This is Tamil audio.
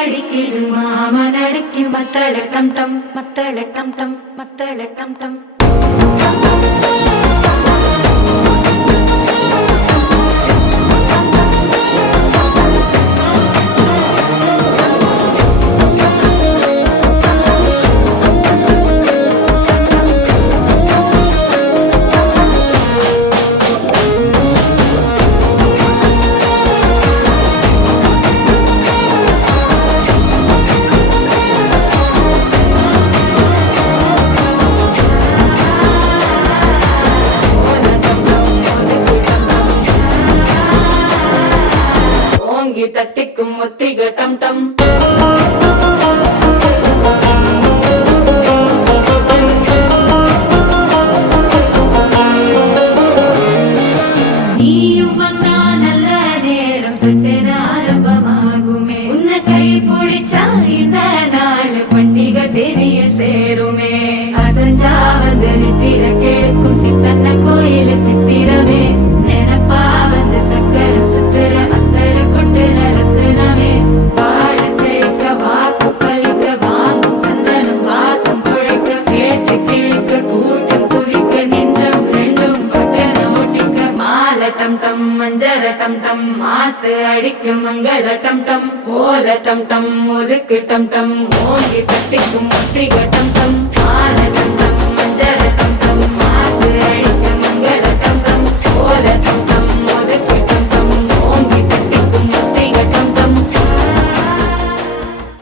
அடிக்குது மாமன் அடிக்கு மத்தள டம் டம் மத்தள டம் டம் மத்தள டம் டம். தட்டிக்கும் ஒத்திக டம் டம். நீயும் வந்தா நல்ல நேரம் சட்டென ஆரம்பமாகுமே. உன்னை கை பிடிச்சா இந்த நாள் பண்டிகை தெரிய சேருமே. அசஞ்சா வந்து நித்திர கெடுக்கும் சித்தன்ன கோயில சித்திரமே. நினைப்பா வந்து சக்கர சுத்துற அத்தர கொண்டு நடத்துனவே. வாழ செழிக்க வாக்கு பலிக்க வாங்கும் சந்தனம் வாசம் குழைக்க கேட்டு கிழிக்க கூட்டம் குதிக்க நெஞ்சம் ரெண்டும் பட்டன ஒட்டிக்க. மால டம் டம் மஞ்சர டம் டம் மாத்து அடிக்க மங்கள டம் டம் கோல டம் டம் ஒதுக்கு டம் டம் ஓங்கி தட்டிக்கும் ஒத்திக டம் டம். மால டம் டம் மஞ்சர டம்